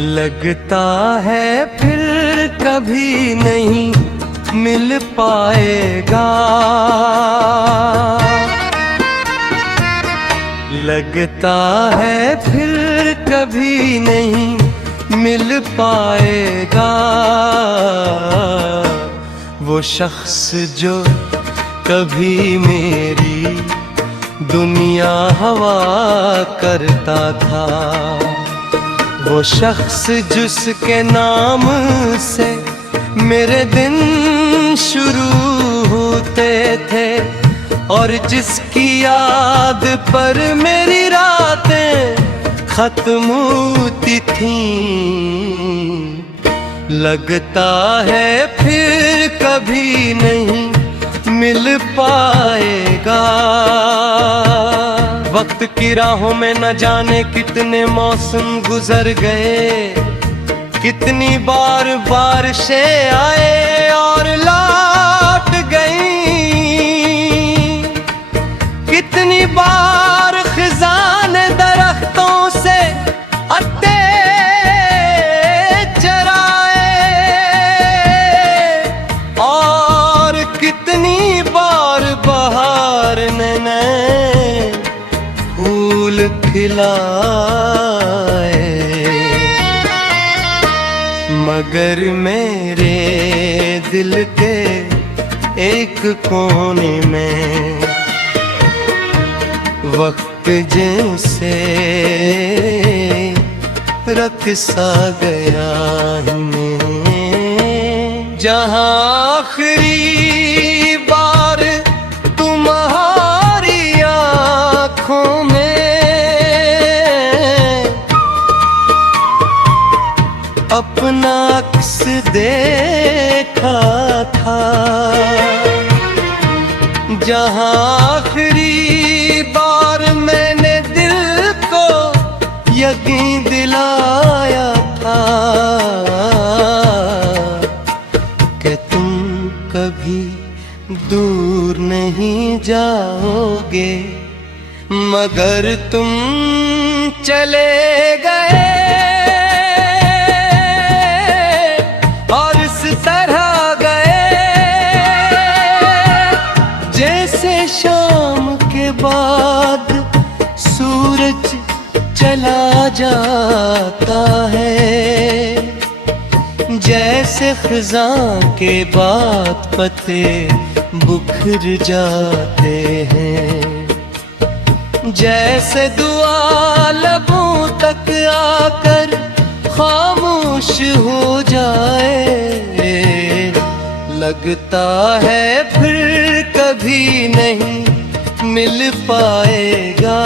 लगता है फिर कभी नहीं मिल पाएगा, लगता है फिर कभी नहीं मिल पाएगा। वो शख्स जो कभी मेरी दुनिया हवा करता था, वो शख्स जिसके नाम से मेरे दिन शुरू होते थे और जिसकी याद पर मेरी रातें खत्म होती थीं, लगता है फिर कभी नहीं मिल पाएगा। वक्त की राहों में न जाने कितने मौसम गुजर गए, कितनी बार बारिशें आए और लौट गईं, कितनी बार खिज़ान दरख्तों से अत्ते चराए और कितनी बार बहार ने नए फूल खिलाए। मगर मेरे दिल के एक कोने में वक्त जैसे रख सा गया है, जहाँ आखिरी बार तुम्हारी आँखों में अपना अक्स देखा था, जहाँ आखिरी बार मैंने दिल को यकीन दिलाया था कि तुम कभी दूर नहीं जाओगे, मगर तुम चले गए और इस तरह गए जैसे शाम के बाद सूरज चला जाता है, जैसे खिज़ां के बाद पत्ते बिखर जाते हैं, जैसे दुआ लबों तक आकर खामोश हो जाए, लगता है फिर कभी नहीं मिल पाएगा।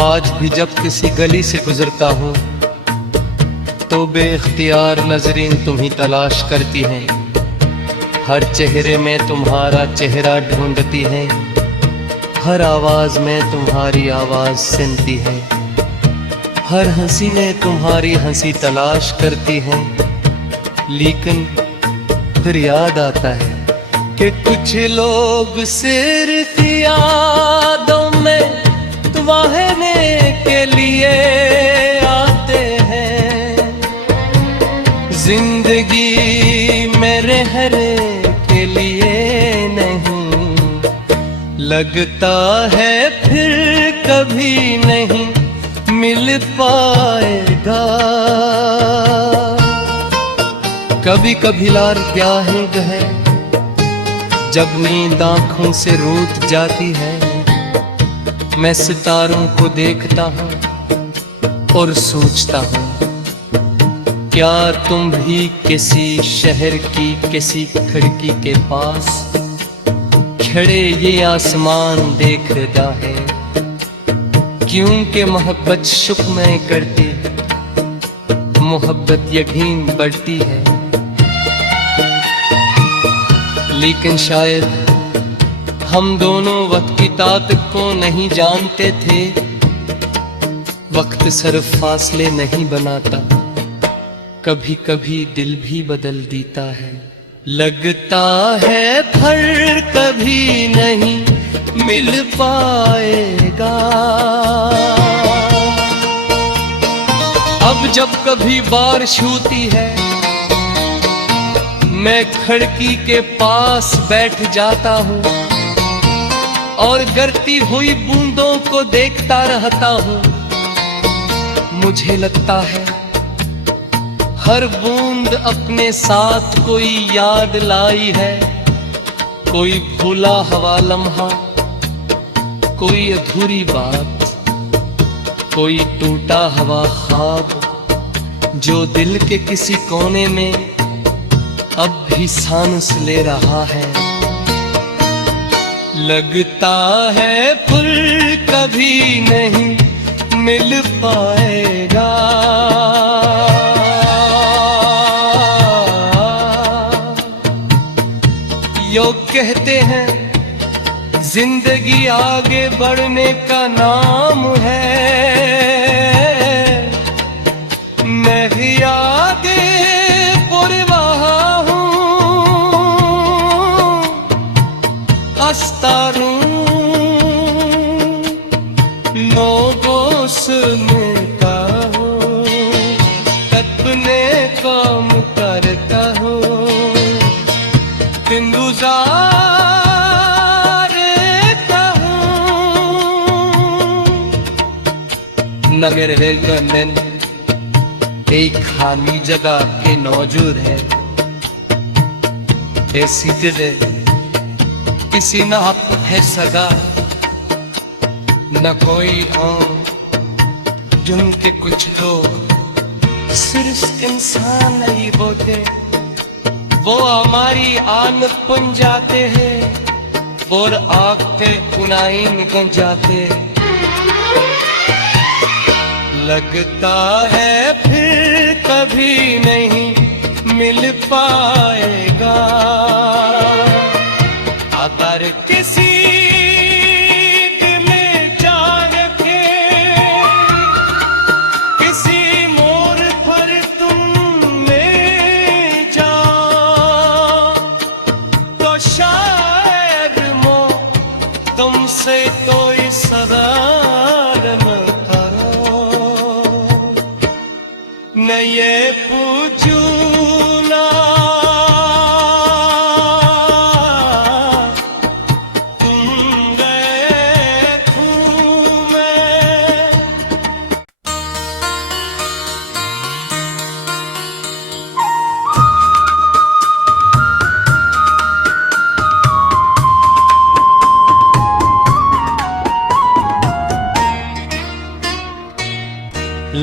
आज भी जब किसी गली से गुजरता हूँ तो बेख्तियार नजरें तुम्ही तलाश करती हैं, हर चेहरे में तुम्हारा चेहरा ढूंढती हैं, हर आवाज में तुम्हारी आवाज सुनती है, हर हंसी में तुम्हारी हंसी तलाश करती है। लेकिन फिर याद आता है कि कुछ लोग सिर्फ यादों में तुम्हारे के लिए आते हैं, जिंदगी में रहने के लिए नहीं, लगता है फिर कभी नहीं मिल पाएगा। कभी कभी लार क्या है जब नींद आँखों से रूठ जाती है, मैं सितारों को देखता हूँ और सोचता हूँ क्या तुम भी किसी शहर की किसी खिड़की के पास खड़े ये आसमान देख रहा है, क्योंकि मोहब्बत शुक्र करती, मोहब्बत यकीन बढ़ती है। लेकिन शायद हम दोनों वक्त की ताकत को नहीं जानते थे, वक्त सिर्फ फासले नहीं बनाता, कभी कभी दिल भी बदल देता है। लगता है फिर कभी नहीं मिल पाएगा। अब जब कभी बारिश होती है मैं खिड़की के पास बैठ जाता हूँ और गिरती हुई बूंदों को देखता रहता हूँ। मुझे लगता है हर बूंद अपने साथ कोई याद लाई है, कोई भूला हुआ लम्हा, कोई अधूरी बात, कोई टूटा हुआ ख्वाब जो दिल के किसी कोने में अब भी सांस ले रहा है। लगता है फिर कभी नहीं मिल पाएगा, यो कहते हैं जिंदगी आगे बढ़ने का नाम है, मैं भी आगे परवाह हूँ, हंसता रहूं, लोगों सुनता हूँ, अपने काम करता हूँ, दिन गुजारता हूँ। नगर है गंदन एक खाली जगह के मौजूद है, ऐसी जगह किसी न हक है सगा, न कोई हो जिनके कुछ लोग सिर्फ इंसान नहीं होते, वो हमारी आन पुन जाते हैं और आँख पे पुनाई निकल जाते। लगता है फिर कभी नहीं मिल पाएगा, अगर किसी में जान के किसी मोड़ पर तुम ले जाओ तो शायद तुमसे तो इस सवाल न करो, न ये पूछूं ना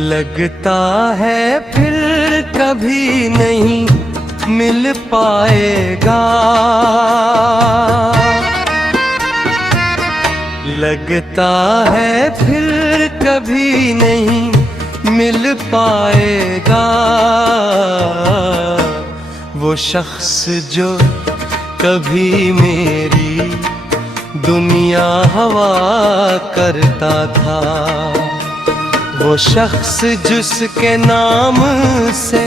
लगता है फिर कभी नहीं मिल पाएगा, लगता है फिर कभी नहीं मिल पाएगा, वो शख्स जो कभी मेरी दुनिया हवा करता था, वो शख्स जिसके नाम से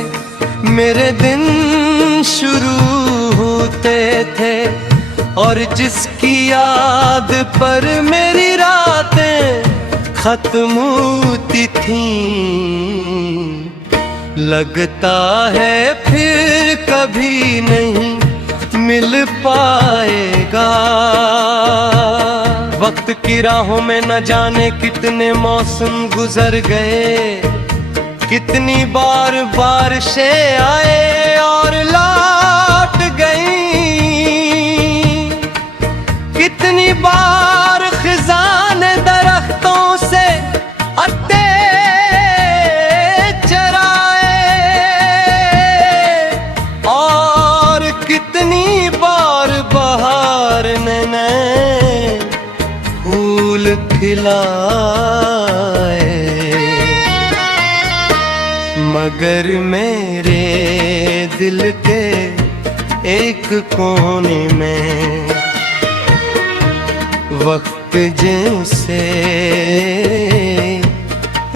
मेरे दिन शुरू होते थे और जिसकी याद पर मेरी रातें खत्म होती थीं। लगता है फिर कभी नहीं मिल पाएगा, वक्त की राहों में न जाने कितने मौसम गुजर गए, कितनी बार बारिशें आए और लौट गईं, कितनी बार खिजान दरख्तों से अत्ते चराए और कितनी बार बहार ने फूल खिलाए, मगर मेरे दिल के एक कोने में वक्त जैसे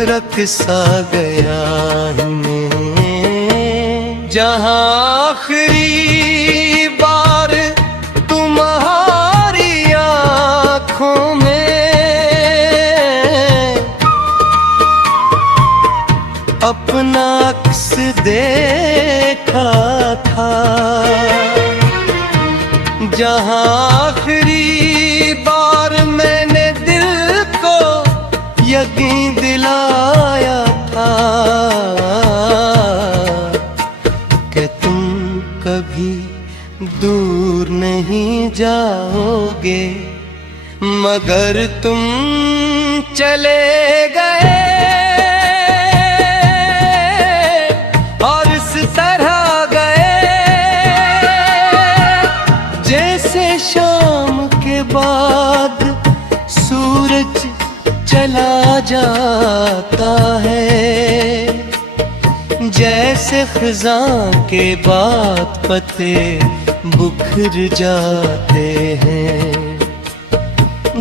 रख सा गया है, जहाँ आखिरी बार तुम्हारी आँखों में अपना अक्स देखा था, जहां आखिरी बार मैंने दिल को यकीन दिलाया था कि तुम कभी दूर नहीं जाओगे, मगर तुम चले गए और इस तरह गए जैसे शाम के बाद सूरज चला जाता है, जैसे खिज़ां के बाद पत्ते बिखर जाते हैं,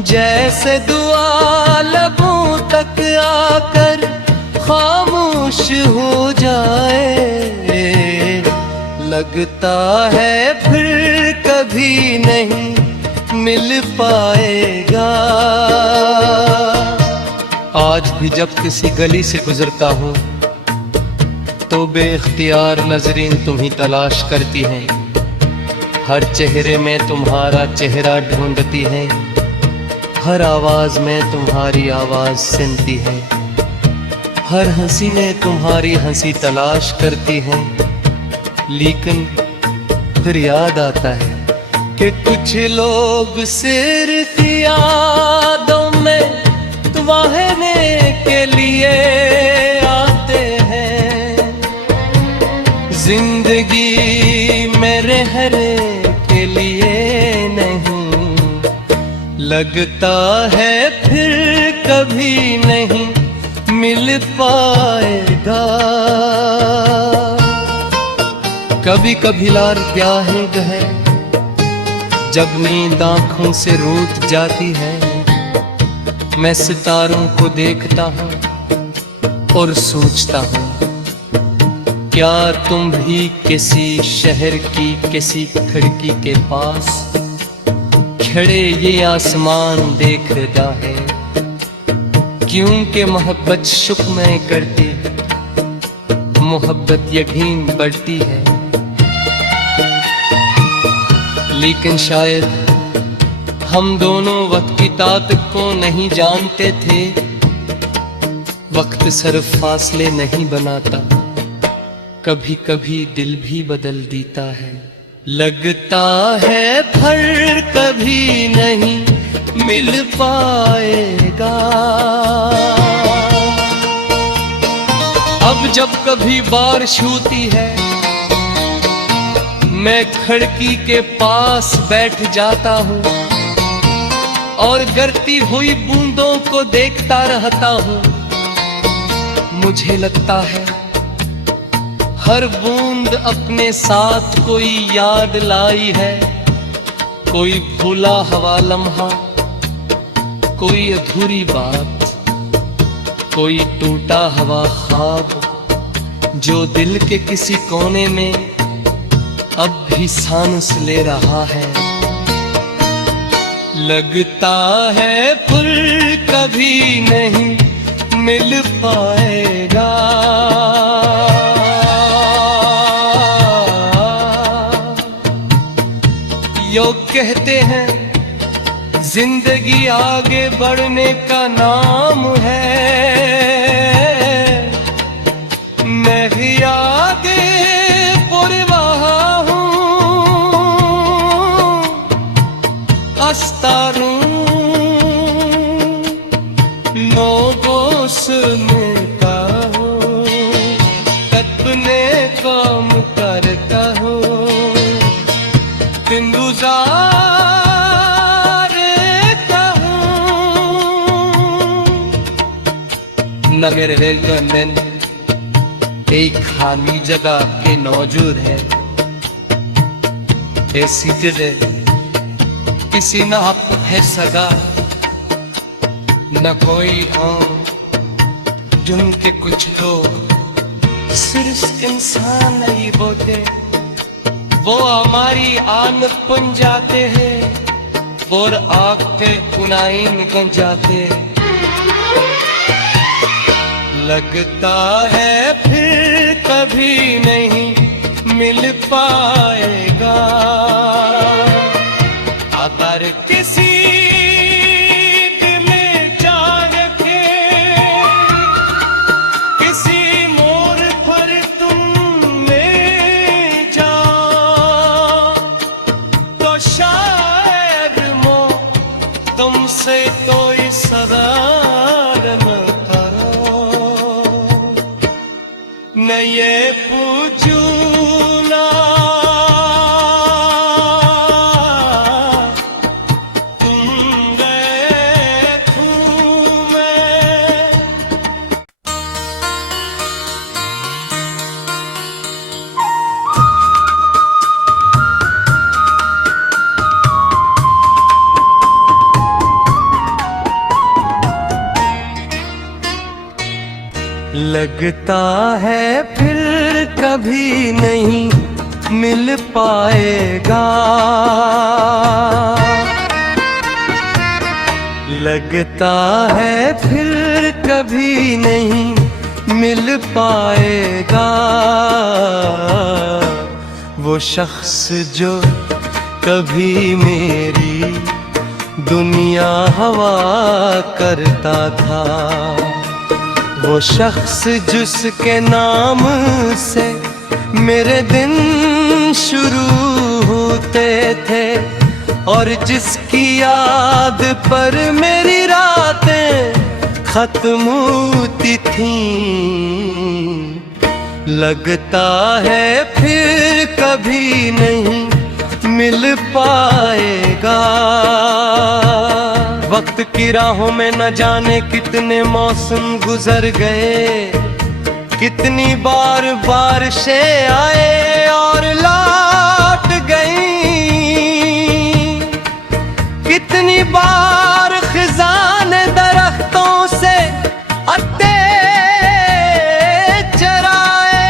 जैसे दुआ लबों तक आकर खामोश हो जाए, लगता है फिर कभी नहीं मिल पाएगा। आज भी जब किसी गली से गुजरता हूँ तो बेख्तियार नजरें तुम्ही तलाश करती हैं, हर चेहरे में तुम्हारा चेहरा ढूंढती हैं, हर आवाज में तुम्हारी आवाज सुनती है, हर हंसी में तुम्हारी हंसी तलाश करती है। लेकिन फिर याद आता है कि कुछ लोग सिर्फ यादों में तुम्हारे के लिए आते हैं, जिंदगी में रहने के लिए नहीं, लगता है फिर कभी नहीं मिल पाएगा। कभी कभी लार ब्याह है जब नींद आंखों से रूठ जाती है, मैं सितारों को देखता हूँ और सोचता हूँ क्या तुम भी किसी शहर की किसी खिड़की के पास खड़े ये आसमान देख रहा है, क्योंकि मोहब्बत शुक्र करती, मोहब्बत यकीन बढ़ती है। लेकिन शायद हम दोनों वक्त की ताकत को नहीं जानते थे, वक्त सिर्फ फासले नहीं बनाता, कभी कभी दिल भी बदल देता है, लगता है फिर कभी नहीं मिल पाएगा। अब जब कभी बारिश होती है मैं खिड़की के पास बैठ जाता हूँ और गिरती हुई बूंदों को देखता रहता हूँ, मुझे लगता है हर बूंद अपने साथ कोई याद लाई है, कोई भूला हुआ लम्हा, कोई अधूरी बात, कोई टूटा हुआ ख्वाब जो दिल के किसी कोने में अब भी सांस ले रहा है, लगता है फिर कभी नहीं मिल पाएगा। यो कहते हैं जिंदगी आगे बढ़ने का नाम है, मैं भी आगे परवाह हूँ, हंसता लोगों सुनता हूँ, अपने काम करता हूँ, दिन गुजारता हूँ। न मेरे रेलगन एक खाली जगह के मौजूद है, ऐसी जगह किसी न आप है सगा, न कोई जिनके कुछ लोग सिर्फ इंसान नहीं बोते, वो हमारी आन पुन जाते हैं और आँख पे पुनाई निकल जाते, लगता है फिर कभी नहीं मिल पाएगा। अगर किसी दिल में जा रखे किसी मोड़ पर तुम ले जाओ, तो शायद तुमसे कोई सवाल न करो। न ये पूछूं ना तुम गए क्यों मैं। लगता है फिर कभी नहीं मिल पाएगा। लगता है फिर कभी नहीं मिल पाएगा। वो शख्स जो कभी मेरी दुनिया हवा करता था, वो शख्स जिसके नाम से मेरे दिन शुरू होते थे और जिसकी याद पर मेरी रातें खत्म होती थीं। लगता है फिर कभी नहीं मिल पाएगा। वक्त की राहों में न जाने कितने मौसम गुजर गए, कितनी बार बारिशें आए और लौट गईं, कितनी बार खिजान दरख्तों से अत्ते चराए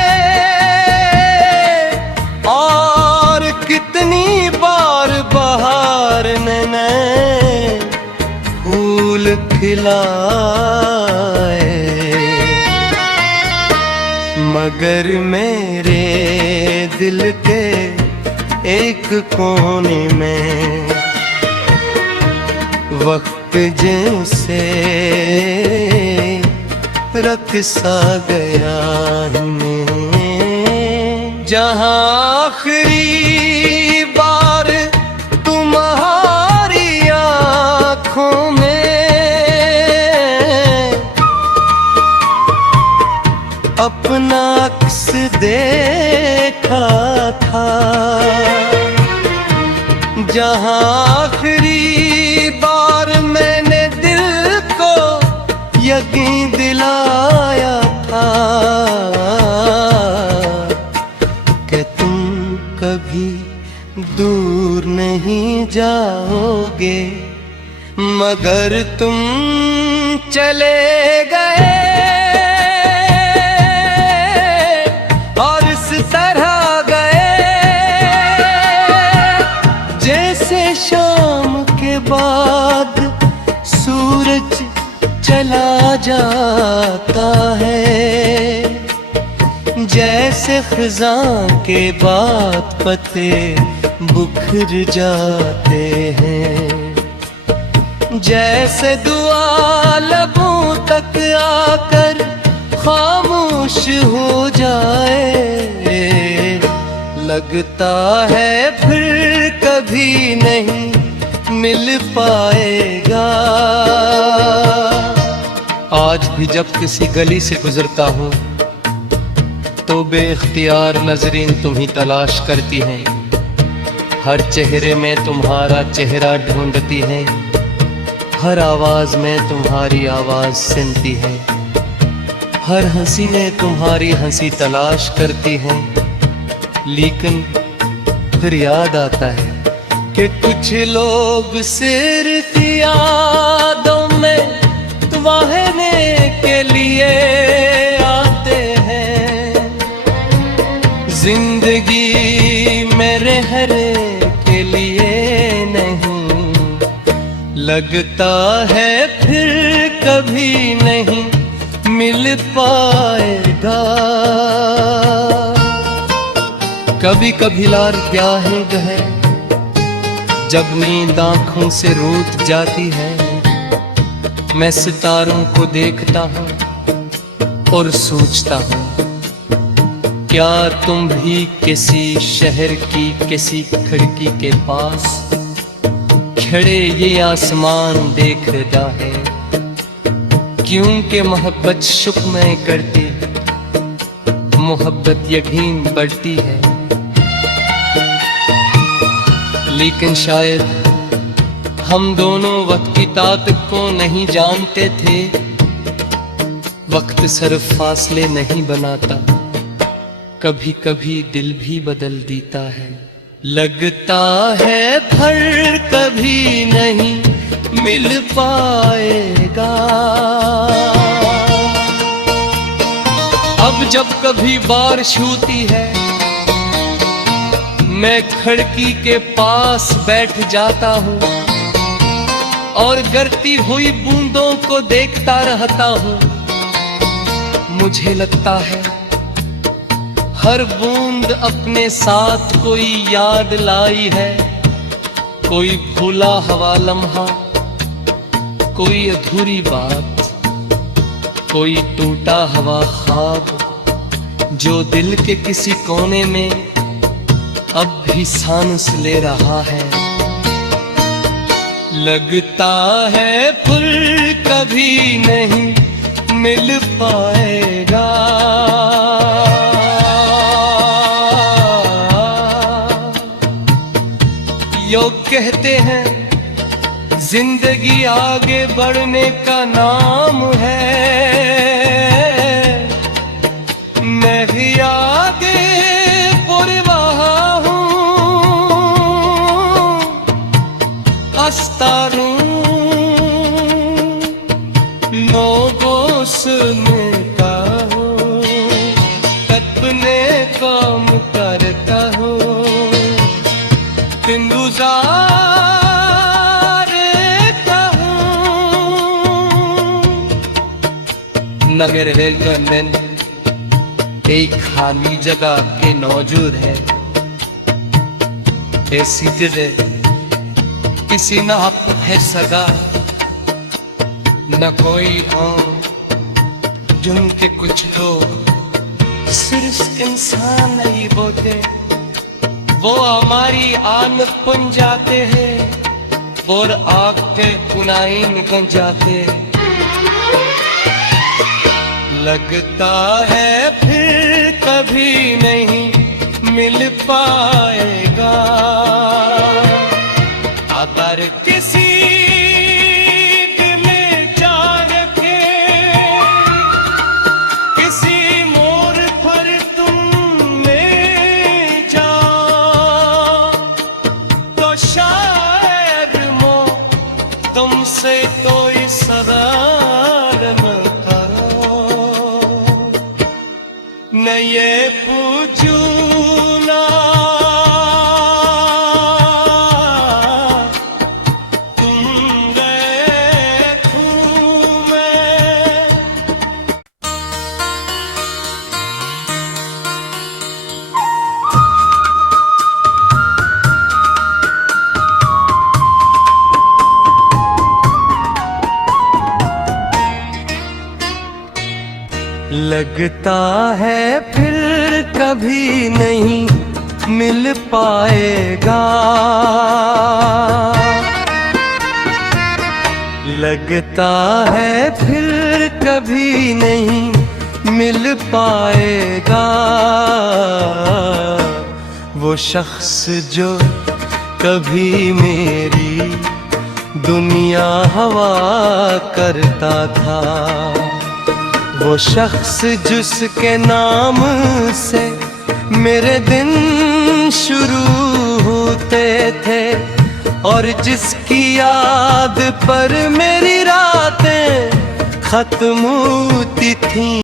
और कितनी बार बहार ने फूल खिलाए। मगर मेरे दिल के एक कोने में वक्त जैसे रख सा गया हमें, जहाँ आखिरी बार तुम्हारी आँखों में अपना अक्स देखा था, जहाँ आखिरी बार मैंने दिल को यकीन दिलाया था कि तुम कभी दूर नहीं जाओगे, मगर तुम चले गए और इस तरह गए जैसे शाम के बाद सूरज चला जाता है, जैसे खिज़ां के बाद पत्ते बिखर जाते हैं, जैसे दुआ लबों तक आकर खामोश हो जाए। लगता है फिर कभी नहीं मिल पाएगा। आज भी जब किसी गली से गुजरता हूँ तो बेख्तियार नजरें तुम्ही तलाश करती हैं, हर चेहरे में तुम्हारा चेहरा ढूंढती हैं, हर आवाज में तुम्हारी आवाज सुनती है, हर हंसी में तुम्हारी हंसी तलाश करती है। लेकिन फिर याद आता है कि कुछ लोग सिर्फ यादों में बहने के लिए आते हैं, जिंदगी में रहने के लिए नहीं। लगता है फिर कभी नहीं मिल पाएगा। कभी कभी लार ब्याह है जब नींद आंखों से रूठ जाती है, मैं सितारों को देखता हूँ और सोचता हूँ, क्या तुम भी किसी शहर की किसी खिड़की के पास खड़े ये आसमान देख रहा है? क्योंकि मोहब्बत शुक में करती, मोहब्बत यकीन बढ़ती है। लेकिन शायद हम दोनों वक्त की ताकत को नहीं जानते थे। वक्त सिर्फ फासले नहीं बनाता, कभी कभी दिल भी बदल देता है। लगता है फिर कभी नहीं मिल पाएगा। अब जब कभी बारिश होती है मैं खिड़की के पास बैठ जाता हूँ और गिरती हुई बूंदों को देखता रहता हूँ। मुझे लगता है हर बूंद अपने साथ कोई याद लाई है, कोई भूला हुआ लम्हा, कोई अधूरी बात, कोई टूटा हुआ ख्वाब जो दिल के किसी कोने में अब भी सांस ले रहा है। लगता है फिर कभी नहीं मिल पाएगा। यो कहते हैं जिंदगी आगे बढ़ने का नाम है, मैं भी आगे परवाह हूँ, हंसता लोगों सुनता हूँ, अपने काम करता हूँ, दिन गुजारता हूँ। नगर रेलवे एक खाली जगह के मौजूद है, ऐसी जगह किसी न हक है सगा, न कोई हो जिनके कुछ लोग सिर्फ इंसान नहीं बोते। वो हमारी आन पुन जाते हैं और आग पे पुनाई निकल जाते। लगता है फिर कभी नहीं मिल पाएगा। अगर किसी में जा रखे किसी मोड़ पर तुम ले जाओ, तो शायद तुमसे कोई सवाल न करो, न ये पूछूं ना लगता है फिर कभी नहीं मिल पाएगा। लगता है फिर कभी नहीं मिल पाएगा। वो शख्स जो कभी मेरी दुनिया हवा करता था, वो शख्स जिसके नाम से मेरे दिन शुरू होते थे और जिसकी याद पर मेरी रातें खत्म होती थीं।